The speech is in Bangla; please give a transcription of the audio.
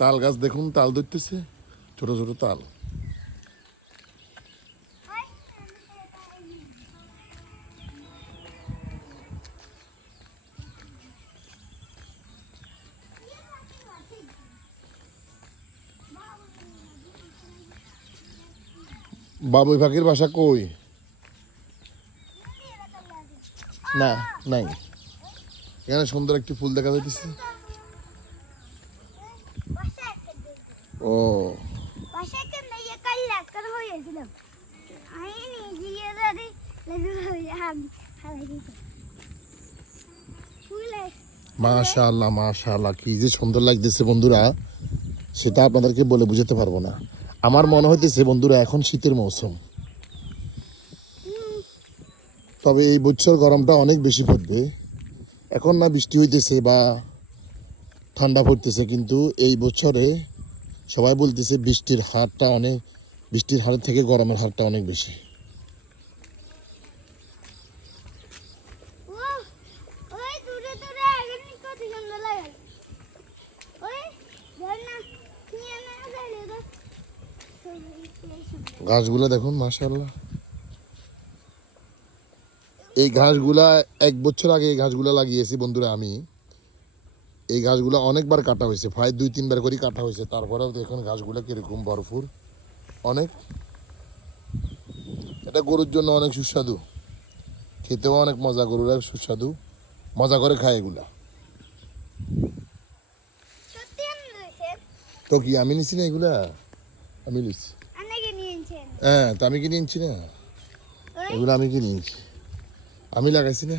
তাল গাছ দেখুন, তাল ধরতেছে, ছোট ছোট তাল। বাবুই পাখির বাসা কই? না, নাই। এখানে সুন্দর একটি ফুল দেখা যাইতেছে। ও মাশাআল্লাহ মাশাআল্লাহ, কি যে সুন্দর লাগতেছে বন্ধুরা, সেটা আপনাদেরকে বলে বুঝাতে পারবো না। আমার মনে হইতেছে বন্ধুরা এখন শীতের মৌসুম, তবে এই বছর গরমটা অনেক বেশি পড়বে। এখন না বৃষ্টি হইতেছে বা ঠান্ডা পড়তেছে, কিন্তু এই বছরে সবাই বলতেছে বৃষ্টির হারের থেকে গরমের হারটা অনেক বেশি। ঘাসগুলা দেখুন মাশাআল্লাহ। এই ঘাসগুলা 1 বছর আগে এই ঘাসগুলা লাগিয়েছি বন্ধুরা আমি। এই ঘাসগুলা অনেকবার কাটা হয়েছে, প্রায় 2-3 বার করে কাটা হয়েছে। তারপরেও দেখুন ঘাসগুলা কিরকম ভরপুর, অনেক। এটা গরুর জন্য অনেক সুস্বাদু, খেতেও অনেক মজা, গরুরা সুস্বাদু মজা করে খায় এগুলা। তো কি আমি নিছি না এগুলা? আমি নিছি। হ্যাঁ, তো আমি কিনে নিচ্ছি না, এগুলো আমি কিনে নিচ্ছি, আমি লাগাইছি না।